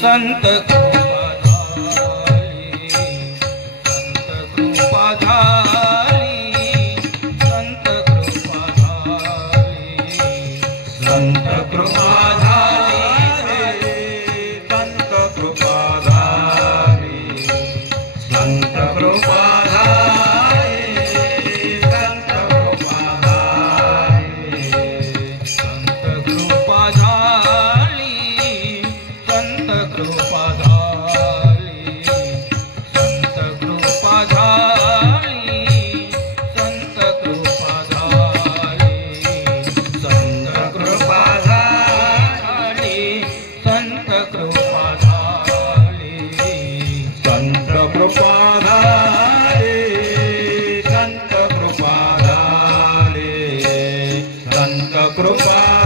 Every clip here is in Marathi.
संत Santa Propaganda.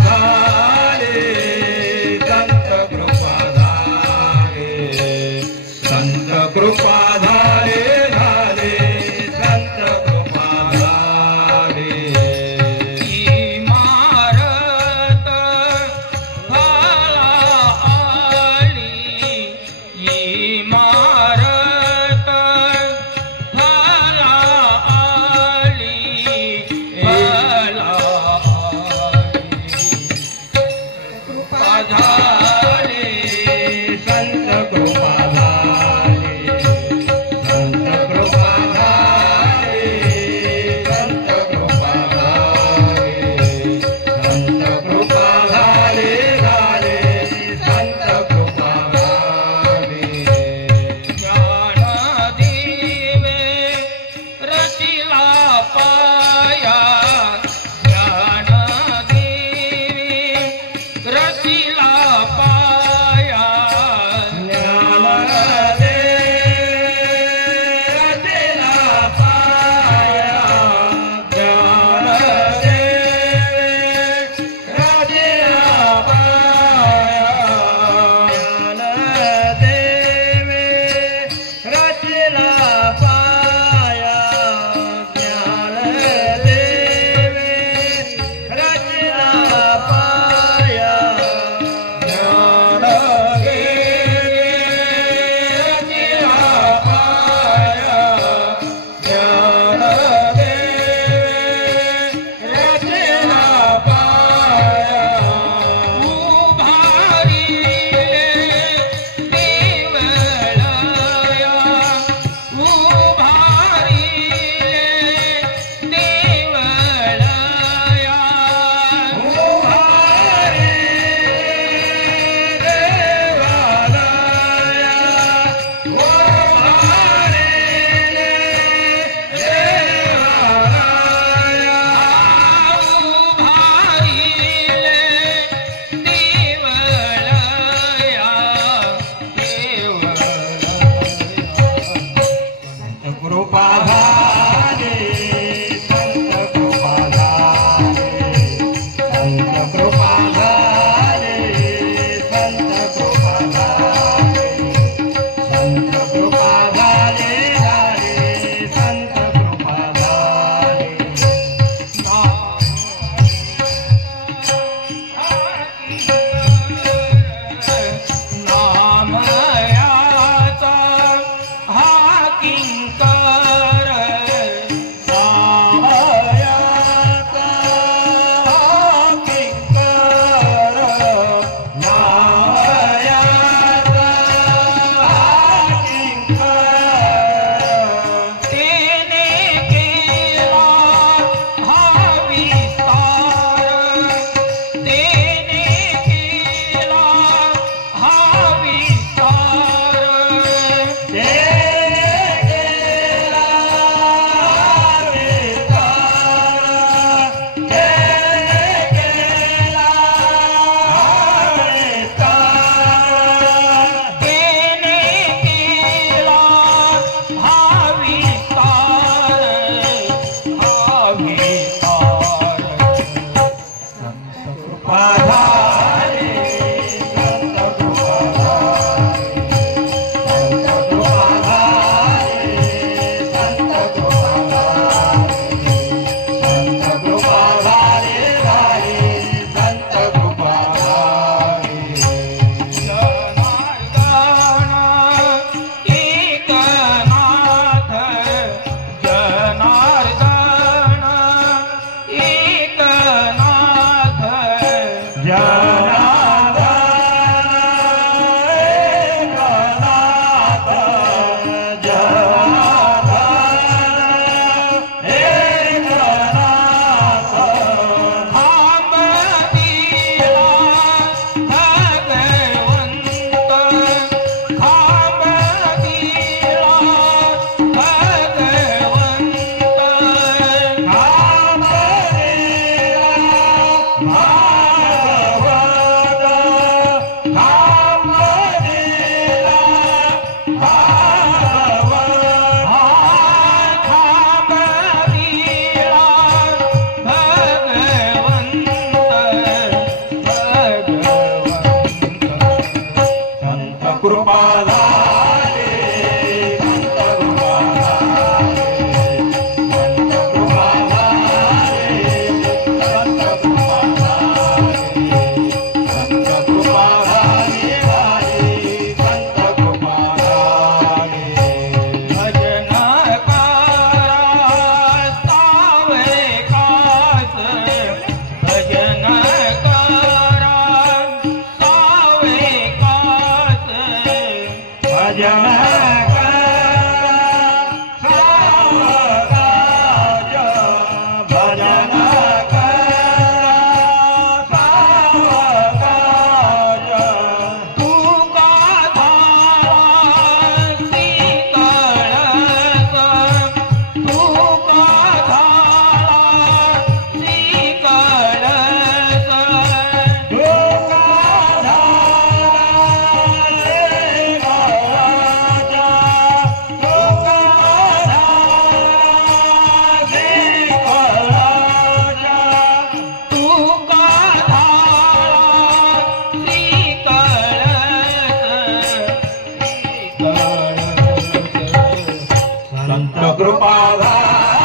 Father.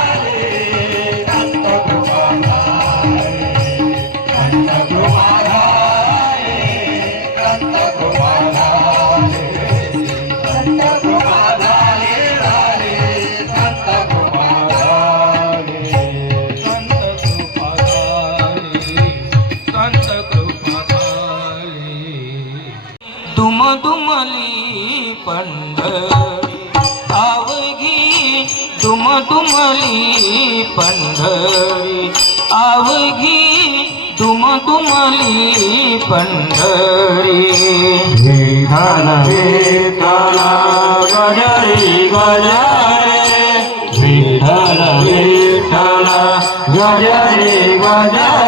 तुमली पंढरी. आवघी तुम तुमली पंढरी. विधान विधान गजरी गजरे. विठाला विठाला गजरी गजरे.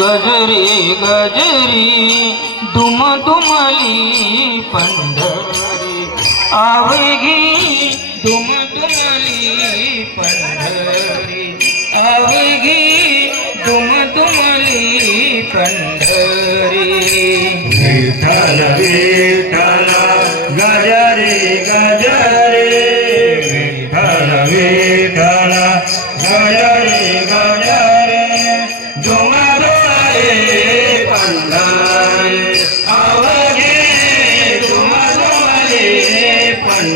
गजरी गजरी दुम दुमली पंढरी. आवगी दुम दुमली पंढरी. आवगी दुम दुमली पंढरी. विठ्ठल विठ्ठल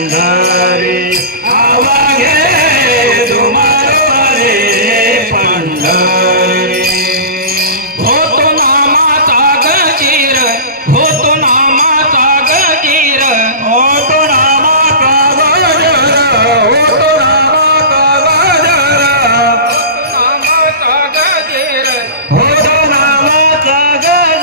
पंढरी आवागे तुम्हार रे पंढरी। होतो नामाचा गीर होतो नामाचा गीर होतो नामाचा गजर होतो नामाचा गजर नामाचा गजर होतो नामाचा गजर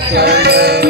Krishna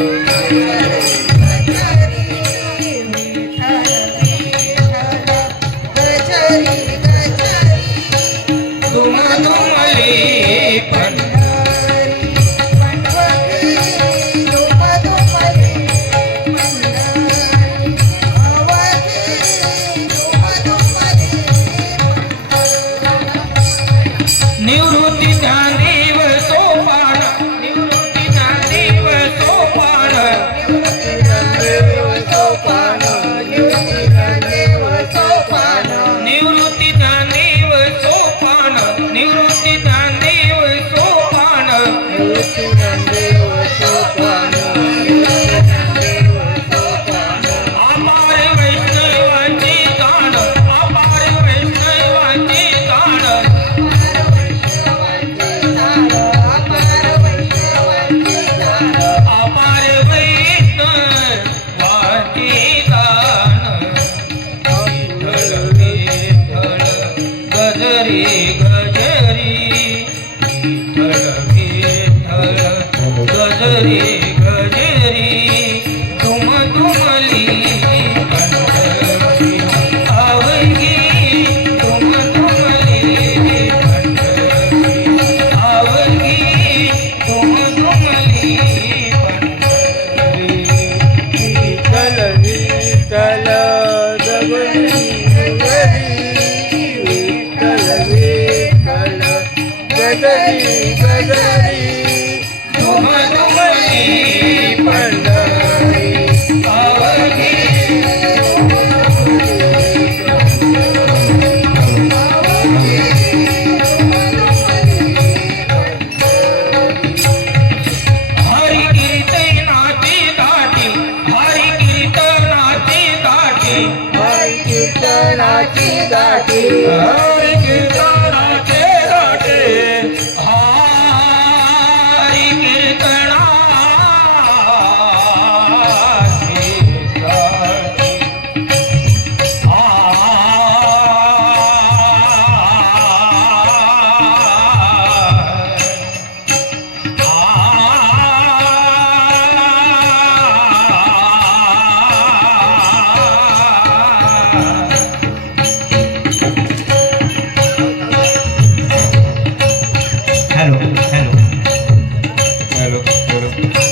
Música